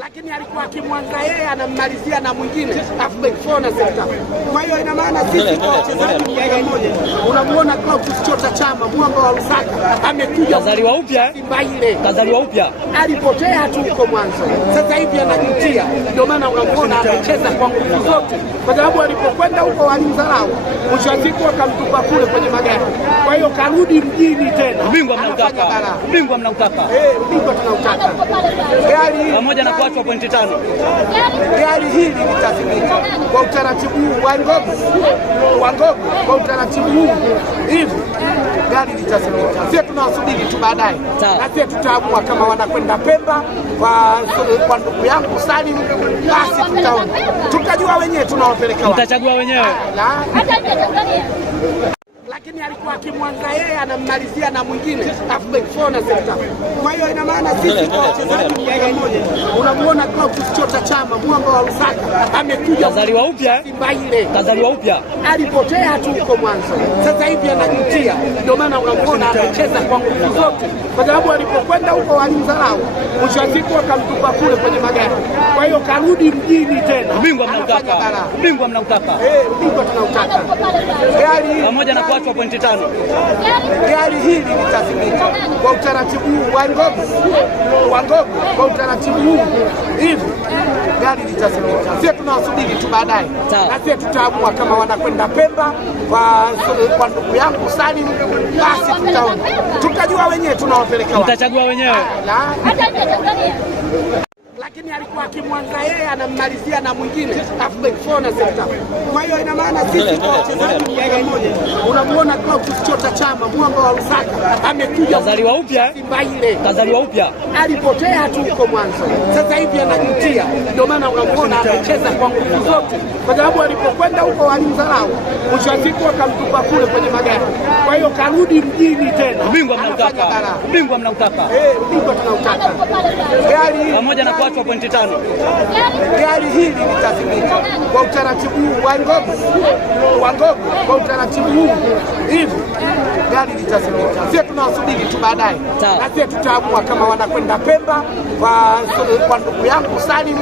lakini alikuwa akimwanza yeye anammalizia na mwingine half back 4 na center. Kwa hiyo ina maana sisi kwa wachezaji mmoja unamuona Clatous Chota Chama mwamba wa Lusaka amekuja kazaliwa upya, kazaliwa upya, alipotea tu huko mwanzo, sasa hivi anajutia. Ndio maana unamuona anacheza kwa nguvu zote, kwa sababu alipokwenda huko walimdharau, mwisho wa siku akamtupa kule kwenye magari. Kwa hiyo karudi mjini tena. Ubingwa mnautaka, ubingwa mnautaka, ubingwa tunautaka. Pamoja na kuachwa pointi 5, gari hili litazimika kwa utaratibu huu wa Ngogo, kwa utaratibu huu hivi gari litazimika. Sisi tunawasubiri tu baadaye, na sisi tutaamua kama wanakwenda Pemba kwa ndugu yangu Salim, basi tutaona, tutajua wenyewe tunawapeleka wapi, mtachagua wenyewe. Lakini alikuwa akimwanza yeye anammalizia na mwingine half back 4 na center. Kwa hiyo ina maana sisi kwa wachezaji mmoja unamuona Clatous Chota Chama mwamba wa Lusaka amekuja kazaliwa upya, kazaliwa upya, alipotea tu huko mwanzo, sasa hivi anajutia. Ndio maana unamuona anacheza kwa nguvu zote, kwa sababu alipokwenda huko walimdharau, mwisho wa siku akamtupa kule kwenye magari. Kwa hiyo karudi mjini tena. Ubingwa mnautaka, ubingwa mnautaka, ubingwa tunautaka. Pamoja na kuachwa pointi 5, gari hili litazimika kwa utaratibu huu wa Ngogo, kwa utaratibu huu hivi gari litazimika. Sisi tunawasubiri tu baadaye, na sisi tutaamua kama wanakwenda Pemba kwa ndugu yangu Salim, basi tutaona, tutajua wenyewe tunawapeleka wapi, mtachagua wenyewe. Lakini alikuwa akimwanza yeye anammalizia na mwingine half back 4 na center. Kwa hiyo ina maana sisi kwa wachezaji mmoja unamuona Clatous Chota Chama mwamba wa Lusaka amekuja kazaliwa upya, kazaliwa upya, alipotea tu huko mwanzo, sasa hivi anajutia. Ndio maana unamuona anacheza kwa nguvu zote, kwa sababu alipokwenda huko walimdharau, mwisho wa siku akamtupa kule kwenye magari. Kwa hiyo karudi mjini tena. Ubingwa mnautaka, ubingwa mnautaka, ubingwa tunautaka. Pamoja na kuachwa pointi 5, gari hili litazimika kwa utaratibu huu wa Ngogo, kwa utaratibu huu hivi gari litazimika. Sisi tunawasubiri tu baadaye, na sisi tutaamua kama wanakwenda Pemba kwa ndugu yangu Salim,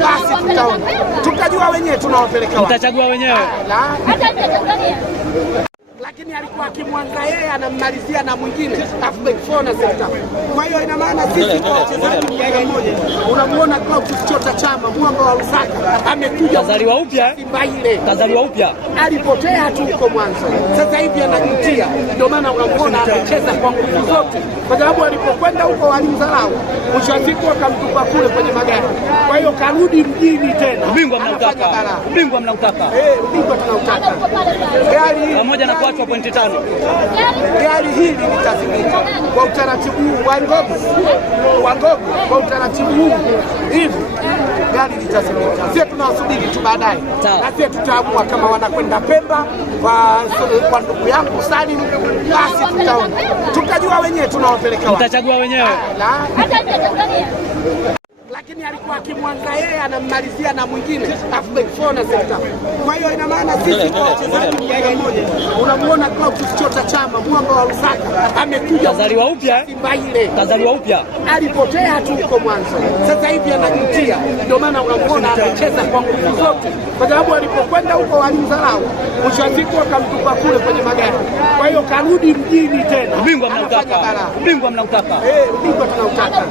basi tutaona, tutajua wenyewe tunawapeleka wapi, mtachagua wenyewe. Lakini alikuwa akimwanza yeye anammalizia na mwingine half back 4 na center. Kwa hiyo ina maana sisi kwa wachezaji mmoja unamuona Clatous Chota Chama mwamba wa Lusaka amekuja kazaliwa upya, kazaliwa upya, alipotea tu huko mwanzo, sasa hivi anajutia. Ndio maana unamuona anacheza kwa nguvu zote, kwa sababu alipokwenda huko walimdharau, mwisho wa siku akamtupa kule kwenye magari. Kwa hiyo karudi mjini tena. Ubingwa mnautaka, ubingwa mnautaka, ubingwa tunautaka. Pamoja na kuachwa pointi 5, gari hili litazimika kwa utaratibu huu wa Ngogo, kwa utaratibu huu hivi gari litazimika. Sisi tunawasubiri tu baadaye, na sisi tutaamua kama wanakwenda Pemba kwa ndugu yangu Salim, basi tutaona, tutajua wenyewe tunawapeleka wapi, mtachagua wenyewe. Lakini alikuwa akimwanza yeye anammalizia na mwingine half back 4 na center. Kwa hiyo ina maana sisi kwa wachezaji mmoja unamuona Clatous Chota Chama mwamba wa Lusaka amekuja kazaliwa upya, kazaliwa upya, alipotea tu huko mwanzo, sasa hivi anajutia. Ndio maana unamuona anacheza kwa nguvu zote, kwa sababu alipokwenda huko walimdharau, mwisho wa siku akamtupa kule kwenye magari. Kwa hiyo karudi mjini tena. Ubingwa mnautaka, ubingwa mnautaka, ubingwa tunautaka.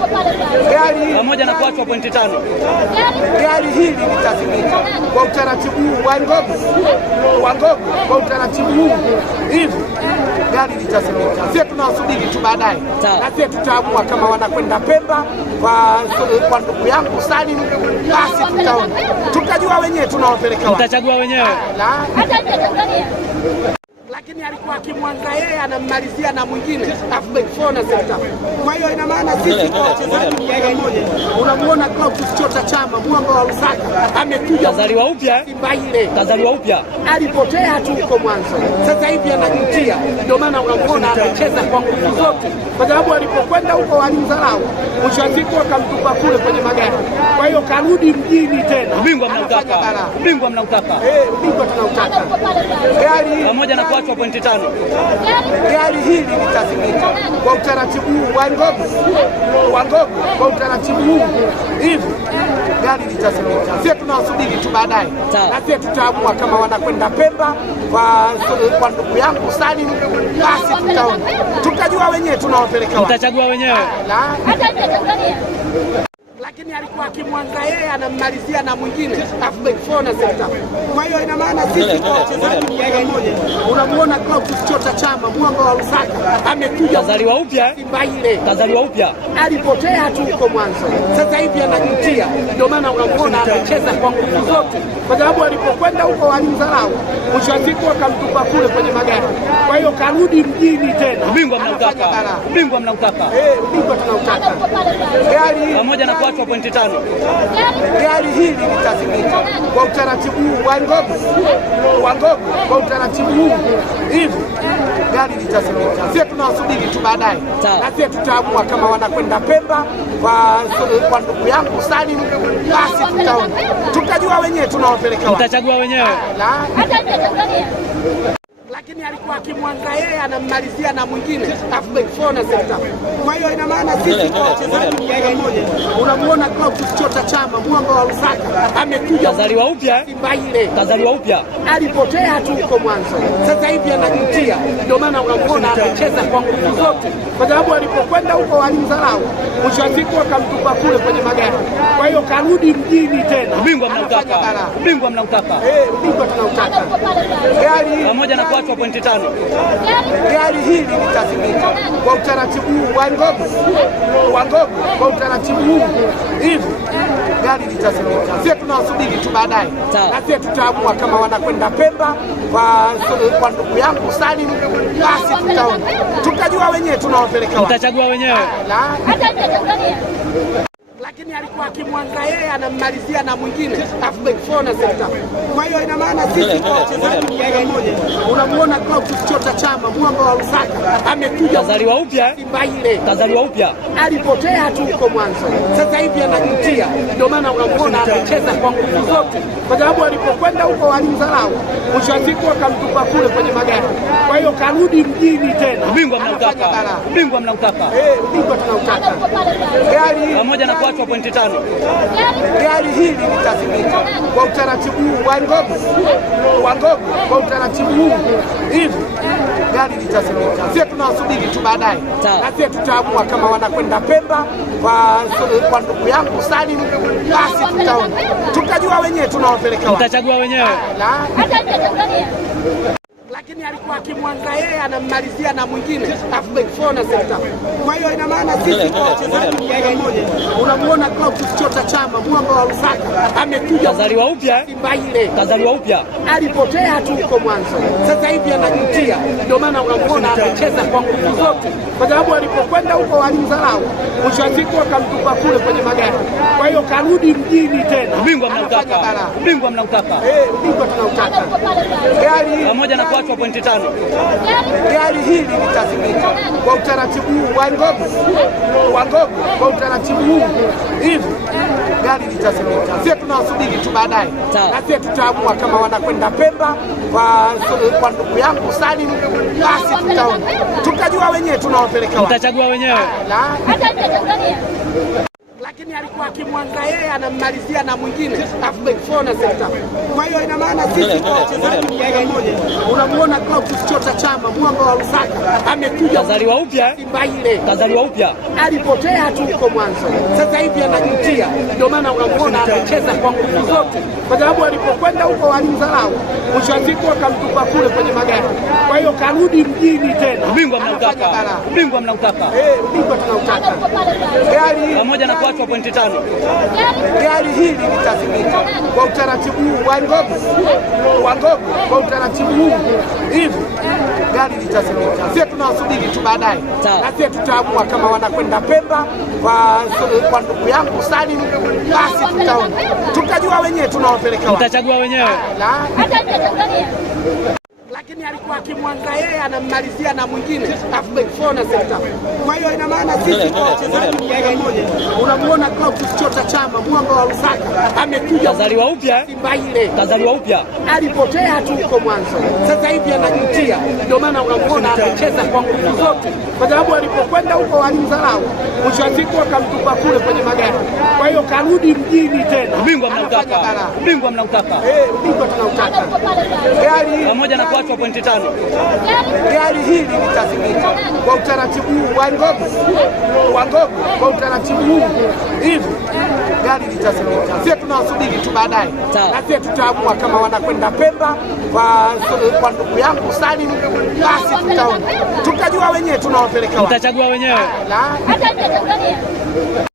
Pamoja na kuachwa pointi 5, gari hili litazimika kwa utaratibu huu wa Ngogo, kwa utaratibu huu hivi gari litazimika. Sisi tunawasubiri tu baadaye, na sisi tutaamua kama wanakwenda Pemba kwa ndugu yangu Salim, basi tutaona, tutajua wenyewe tunawapeleka wapi, mtachagua wenyewe. Lakini alikuwa akimwanza yeye anammalizia na mwingine half back 4 na center. Kwa hiyo ina maana sisi kwa wachezaji mmoja unamuona Clatous Chota Chama mwamba wa Lusaka amekuja kazaliwa upya, kazaliwa upya, alipotea tu huko mwanzo, sasa hivi anajutia. Ndio maana unamuona anacheza kwa nguvu zote, kwa sababu alipokwenda huko walimdharau, mwisho wa siku akamtupa kule kwenye magari. Kwa hiyo karudi mjini tena. Ubingwa mnautaka, ubingwa mnautaka, ubingwa tunautaka. Pamoja na kuachwa pointi 5, gari hili litazimika kwa utaratibu huu wa Ngogo, kwa utaratibu huu hivi gari litasimika. Sisi tunawasubiri tu baadaye, na sisi tutaamua kama wanakwenda Pemba kwa ndugu yangu Salim, basi tutaona, tutajua wenyewe tunawapeleka wapi. Mtachagua wenyewe. Lakini alikuwa akimwanza yeye anammalizia na mwingine afu back four na center. Kwa hiyo ina maana sisi kwa wachezaji mmoja unamuona Clatous Chota Chama mwamba wa Lusaka amekuja kazaliwa upya, Simba ile kazaliwa upya, alipotea tu huko mwanzo, sasa hivi anajutia. Ndio maana unamuona anacheza kwa nguvu zote, kwa sababu alipokwenda huko walimdharau, mwisho wa siku akamtupa kule kwenye magari. Kwa hiyo karudi mjini tena. Ubingwa mnautaka, ubingwa mnautaka, ubingwa tunautaka. Pamoja na kuachwa pointi 5. Gari hili litazimika kwa utaratibu huu wa Ngogo, kwa utaratibu huu hivi gari litazimika. Sisi tunawasubiri tu baadaye, na sisi tutaamua kama wanakwenda Pemba kwa ndugu yangu Salim, basi tutaona, tutajua wenyewe tunawapeleka wapi. Mtachagua wenyewe. Lakini alikuwa akimwanza yeye anammalizia na mwingine afu back four na center. Kwa hiyo ina maana sisi kwa wachezaji mmoja unamuona Clatous Chota Chama mwamba wa Lusaka amekuja kazaliwa upya, Simba ile kazaliwa upya, alipotea tu huko mwanzo, sasa hivi anajutia. Ndio maana unamuona anacheza kwa nguvu zote, kwa sababu alipokwenda huko walimdharau, mwisho wa siku akamtupa kule kwenye magari. Kwa hiyo karudi mjini tena. Ubingwa mnautaka, ubingwa mnautaka, ubingwa tunautaka. Pamoja na kuachwa pointi 5. Gari hili litazimika kwa utaratibu huu wa Ngogo, kwa utaratibu huu hivi gari litazimika. Sisi tunawasubiri tu baadaye, na sisi tutaamua kama wanakwenda Pemba kwa ndugu yangu Salim, basi tutaona, tutajua wenyewe tunawapeleka wapi. Mtachagua wenyewe. Lakini alikuwa akimwanza yeye anammalizia na mwingine afu back four na center. Kwa hiyo ina maana sisi kwa wachezaji mmoja unamuona Clatous Chota Chama mwamba wa Lusaka amekuja kazaliwa upya, Simba ile kazaliwa upya, alipotea tu huko mwanzo, sasa hivi anajutia. Ndio maana unamuona anacheza kwa nguvu zote, kwa sababu alipokwenda huko walimdharau, mwisho wa siku akamtupa kule kwenye magari. Kwa hiyo karudi mjini tena. Ubingwa mnautaka, ubingwa mnautaka, ubingwa tunautaka. Pamoja na kuachwa pointi 5. Gari hili litazimika kwa utaratibu huu wa Ngogo, kwa utaratibu huu hivi gari litazimika. Sisi tunawasubiri tu baadaye, na sisi tutaamua kama wanakwenda Pemba kwa ndugu yangu Salim, basi tutaona, tutajua wenyewe tunawapeleka wapi. Mtachagua wenyewe. Lakini alikuwa akimwanza yeye anammalizia na mwingine afu back four na center. Kwa hiyo ina maana sisi kwa wachezaji mmoja unamuona Clatous Chota Chama mwamba wa Lusaka amekuja kazaliwa upya, Simba ile kazaliwa upya, alipotea tu huko mwanzo, sasa hivi anajutia. Ndio maana unamuona anacheza kwa nguvu zote, kwa sababu alipokwenda huko walimdharau, mwisho wa siku akamtupa kule kwenye magari. Kwa hiyo karudi mjini tena. Ubingwa mnautaka, ubingwa mnautaka, ubingwa tunautaka. Pamoja na kuachwa pointi 5. Gari hili litazimika kwa utaratibu huu wa Ngogo, kwa utaratibu huu hivi gari litazimika. Sisi tunawasubiri tu baadaye, na sisi tutaamua kama wanakwenda Pemba kwa ndugu yangu Salim, basi tutaona, tutajua wenyewe tunawapeleka wapi. Mtachagua wenyewe. Lakini alikuwa akimwanza yeye anammalizia na mwingine afu back four na center. Kwa hiyo ina maana sisi kwa wachezaji mmoja unamuona Clatous Chota Chama mwamba wa Lusaka amekuja kazaliwa upya, Simba ile kazaliwa upya, alipotea tu huko mwanzo, sasa hivi anajutia. Ndio maana unamuona anacheza kwa nguvu zote, kwa sababu alipokwenda huko walimdharau, mwisho wa siku akamtupa kule kwenye magari. Kwa hiyo karudi mjini tena. Ubingwa mnautaka, ubingwa mnautaka, ubingwa tunautaka. Pamoja na kuachwa pointi 5. Gari hili litazimika kwa utaratibu huu wa Ngogo, kwa utaratibu huu hivi gari litazimika. Sisi tunawasubiri tu baadaye, na sisi tutaamua kama wanakwenda Pemba kwa ndugu yangu Salim, basi tutaona, tutajua wenyewe tunawapeleka wapi. Mtachagua wenyewe. Lakini lakini alikuwa akimwanza yeye anammalizia na mwingine afbekfona sekta. Kwa hiyo ina maana sisi kwa wachezaji mmoja unamuona Clatous Chota Chama mwamba wa Lusaka amekuja kazaliwa upya, Simba ile kazaliwa upya, alipotea tu huko mwanzo, sasa hivi anajutia. Ndio maana unamuona anacheza kwa nguvu zote, kwa sababu alipokwenda huko walimdharau, mwisho wa siku akamtupa kule kwenye magari. Kwa hiyo karudi mjini tena. Ubingwa mnautaka, ubingwa mnautaka, ubingwa tunautaka. Gari pamoja na kuachwa pointi 5, gari hili litazimika kwa utaratibu huu wa Ngogo, kwa utaratibu huu hivi gari litazimika. Sisi tunawasubiri tu baadaye, na sisi tutaamua kama wanakwenda Pemba kwa ndugu yangu Salim, basi tutaona, tutajua wenyewe tunawapeleka wapi, tutachagua wenyewe.